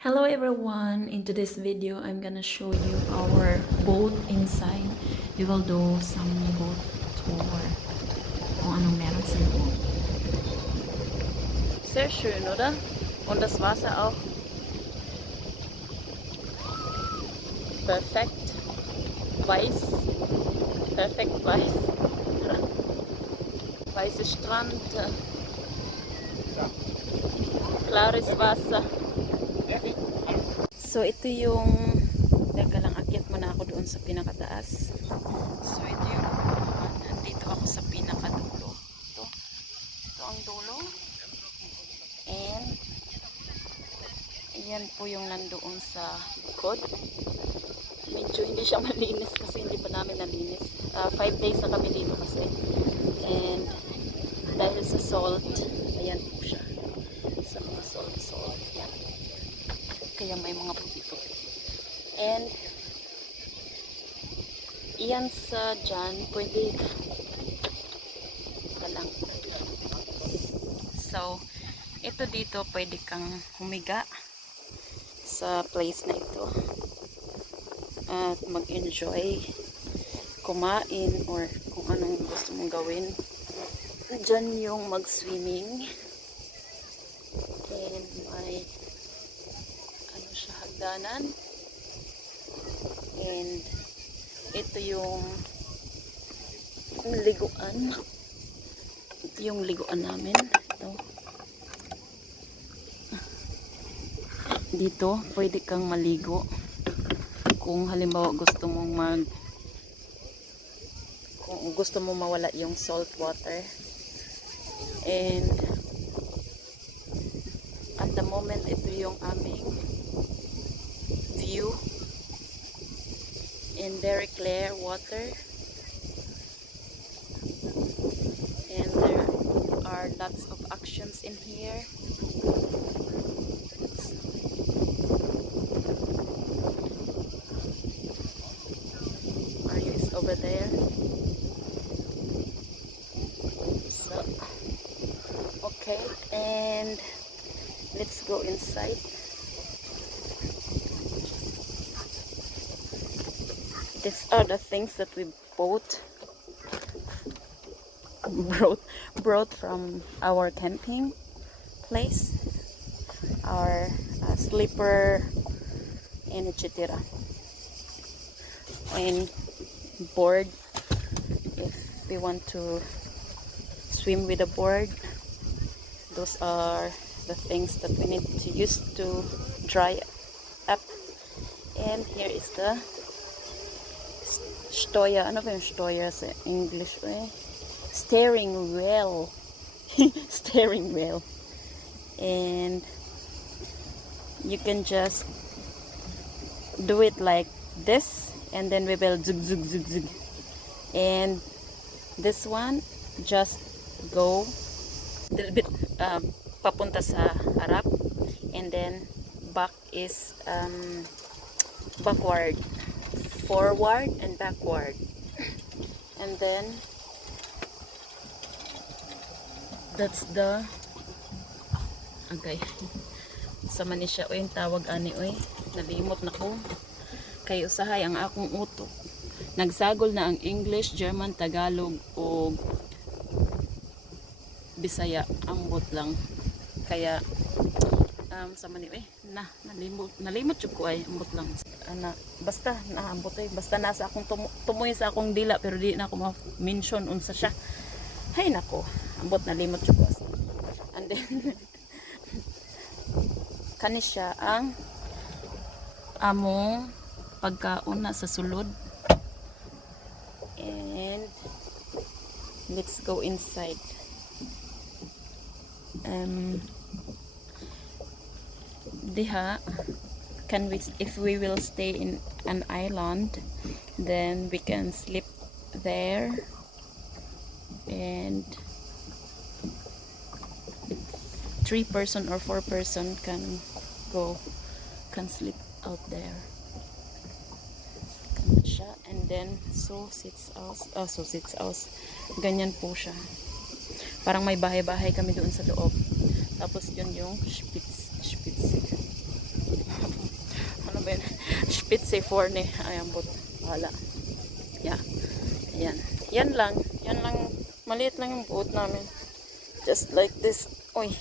Hello everyone! In today's video, I'm gonna show you our boat inside. We will do some boat tour kung anong meron sa loob. Sehr schön, oder? Und das Wasser auch perfekt weiß. Perfekt weiß. Weiße Strand. Klares Wasser. So, ito yung teka lang, akyat muna ako doon sa pinakataas. So, ito yung upuan. Nandito ako sa pinakadulo. Ito ang dulo. And, ayan po yung nandoon sa likod. Medyo hindi siya malinis kasi hindi pa namin nalinis. 5 days na kami dito kasi. And, dahil sa salt, ayan po siya. Sa mga salt. Yan. Kaya may mga puti-puti. And iyan sa dyan, pwede ka lang. So, ito dito, pwede kang humiga sa place na ito. At mag-enjoy, kumain, or kung anong gusto mong gawin. Dyan yung mag-swimming. And may hagdanan. And ito yung liguan. Ito yung liguan namin. Ito. Dito, pwede kang maligo. Kung halimbawa kung gusto mo mawala yung salt water. And at the moment, ito yung aming view, and very clear water, and there are lots of actions in here. Mario is over there. So, okay, and let's go inside. These are the things that we brought from our camping place, our sleeper, and etc. And board, if we want to swim with a board. Those are the things that we need to use to dry up. And here is the stoya. Ano ba yung stoya sa English? Steering wheel. Steering wheel. And you can just do it like this, and then we will zug zug zug zug. And this one just go a little bit papunta sa harap, and then back is backward, forward and backward. And then that's the okay. Sama ni siya oy tawag ani oy, nalimot na ko kay usahay ang akong utok. Nagsagol na ang English, German, Tagalog o Bisaya, ambot lang. Kaya sama ni nalimot jud ko ay ambot lang. Basta naambot ay basta nasa akong tumoy sa akong dila, pero di na ako ma-mention unsa siya. Hay nako, ambot nalimot jud ko. And then kani siya ang among pagkaon na sa sulod. And let's go inside. Diha, if we will stay in an island, then we can sleep there, and 3 person or 4 person can sleep out there. Ganyan siya. And then so sits house. Ganyan po siya. Parang may bahay-bahay kami doon sa loob. Tapos yun yung Spitze. spitze vorne. Ayan, but wala. Yeah. Ayan. Yan lang. Maliit lang yung boat namin. Just like this. Uy,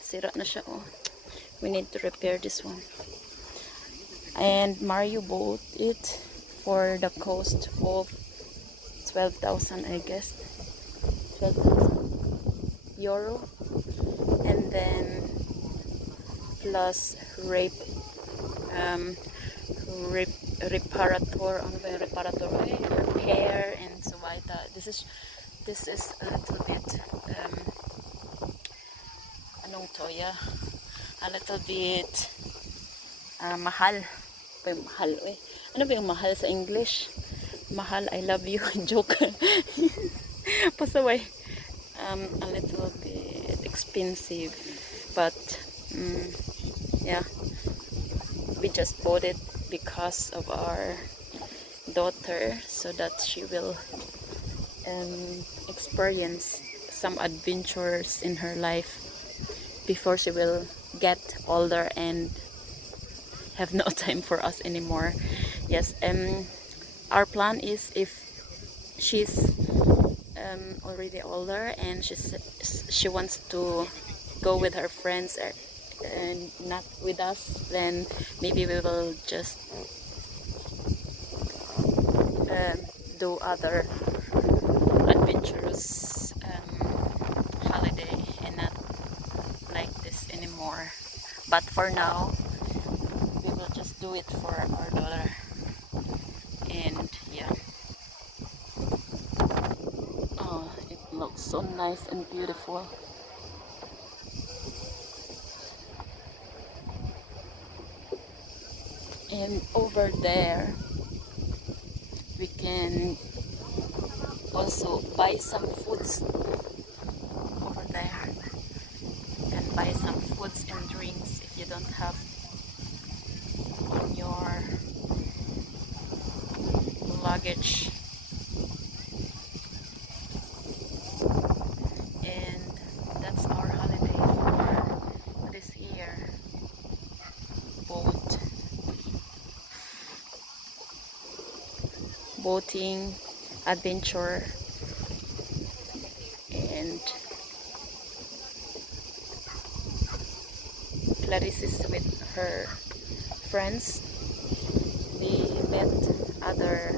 sira na siya. Oh. We need to repair this one. And Mario bought it for the cost of 12,000, I guess. 12,000 euro. And then plus reparator, ano ba yung reparator? Repair and so weiter. This is a little bit anong to, yeah, a little bit mahal. Mahal, eh. Ano ba yung mahal sa English? Mahal, I love you. Joke. Pasaway. A little bit expensive, but yeah, we just bought it because of our daughter, so that she will experience some adventures in her life before she will get older and have no time for us anymore. Yes, our plan is, if she's already older and she wants to go with her friends and not with us, then maybe we will just do other adventurous holiday and not like this anymore. But for now, we will just do it for our daughter. And yeah, oh, it looks so nice and beautiful. And over there we can also buy some foods. Over there you can buy some foods and drinks if you don't have on your luggage. And that's our holiday for this year. Boating, adventure, and Clarice is with her friends. We met other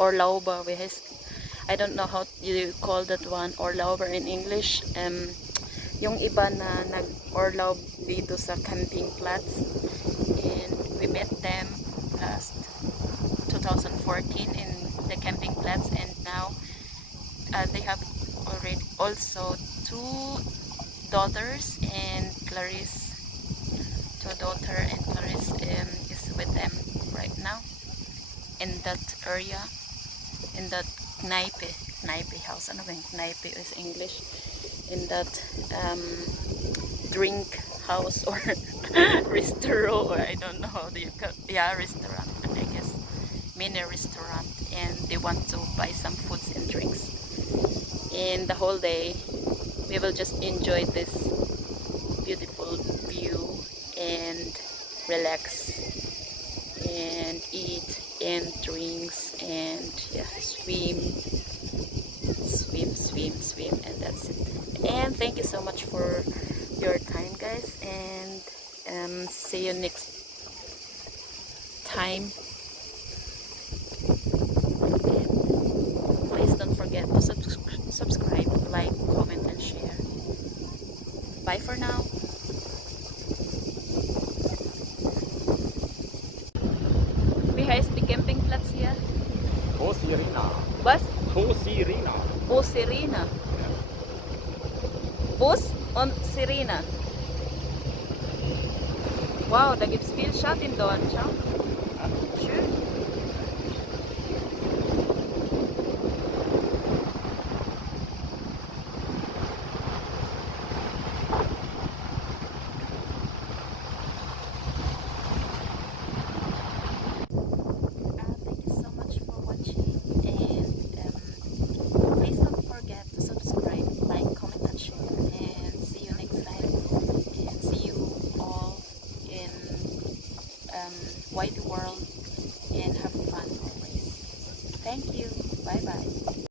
Orlauber. I don't know how you call that one, Orlauber in English. Yung iba na nag-orlaub dito sa camping plots, and we met them last 2014 in the camping plots, and now they have already also 2 daughters, and Clarice, 2 daughter, and Clarice is with them right now in that area, in that Kneipe house. Ano ba yung Kneipe is English? In that drink house or restaurant, or I don't know how do you call, yeah, restaurant, I guess, mini restaurant. And they want to buy some foods and drinks, and the whole day we will just enjoy this beautiful view and relax and eat and drinks and yeah, swim, and that's it. And thank you so much for your time, guys, and see you next time. And please don't forget to subscribe, like, comment, and share. Bye for now. Wie heißt die Campingplatz hier? Osirina. Was? Osirina. Osirina. Bus und Sirena. Wow, da gibt es viel Schatten dort. Schau. Schön. Thank you so much for watching, and please don't forget to subscribe, like, comment, and share, and see you next time, and see you all in wide world and have fun always. Thank you. Bye bye.